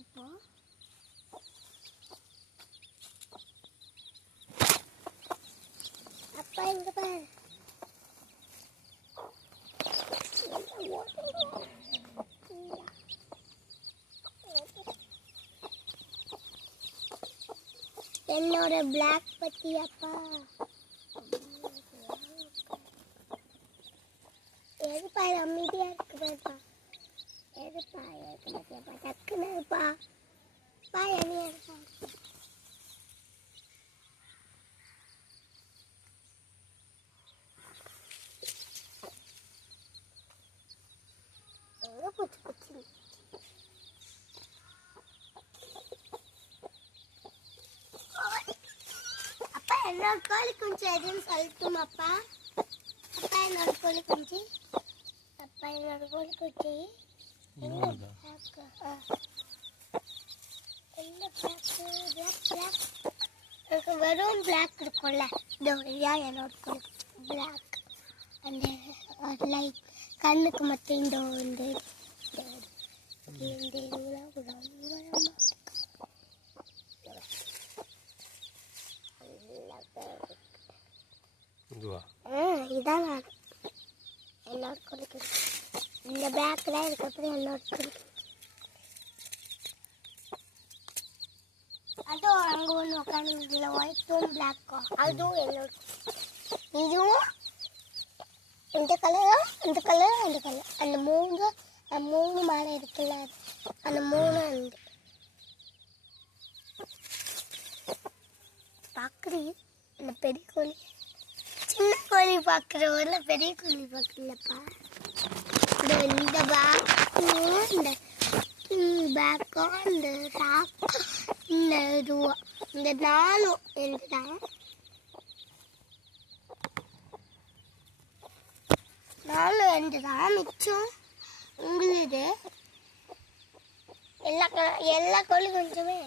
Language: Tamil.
இப்போ அப்பா இங்க பாரு. என்னோட பிளாக் பத்தி அப்பா எதுப்பா இது அமைதியா இருக்கு பாருப்பா. எதுப்பா இருக்கு பாத்தியாப்பா டக்குன்னு இருப்பா பா என்னையா இருப்பா. எங்க போச்சு போச்சு. அப்பா என்னோட கோழி குஞ்சு எதுன்னு சொல்லட்டுமாப்பா? அப்பா என்னோட கோழி குஞ்சு. அப்பா என்னோட கோழி குஞ்சு எனக்கு வெறும் பிளாக் இருக்கும்ல இந்த என்னோட கோழி பிளாக் அந்த லைட் கண்ணுக்கு மட்டும் இந்த வந்து இதான் என்னோட கோழி இந்த பேக்கில் இதுக்கப்புறம் என்னோட கோழி. அதுவும் அங்கே ஒன்று உட்காந்து இதில் ஒயிட்டும் பிளாக்கும் அதுவும் என்னோட. இதுவும் இந்த கலரும் இந்த கலரும் அந்த கலர் அந்த மூணு மரம் இருக்குல்ல அந்த மூணு அந்த பார்க்குறீ அந்த பெரிய கோழி சின்ன கோழி பார்க்குற ஊரில் பெரிய கோழி பார்க்கலப்பா. இந்த பேக்கும் இந்த பேக்கும் இந்த சாக்கும் இந்த இதுவும் இந்த நாளும் எழுதுதான் நாலு ரெண்டு தான் மிச்சம் உங்களுது எல்லா கோழி கொஞ்சமே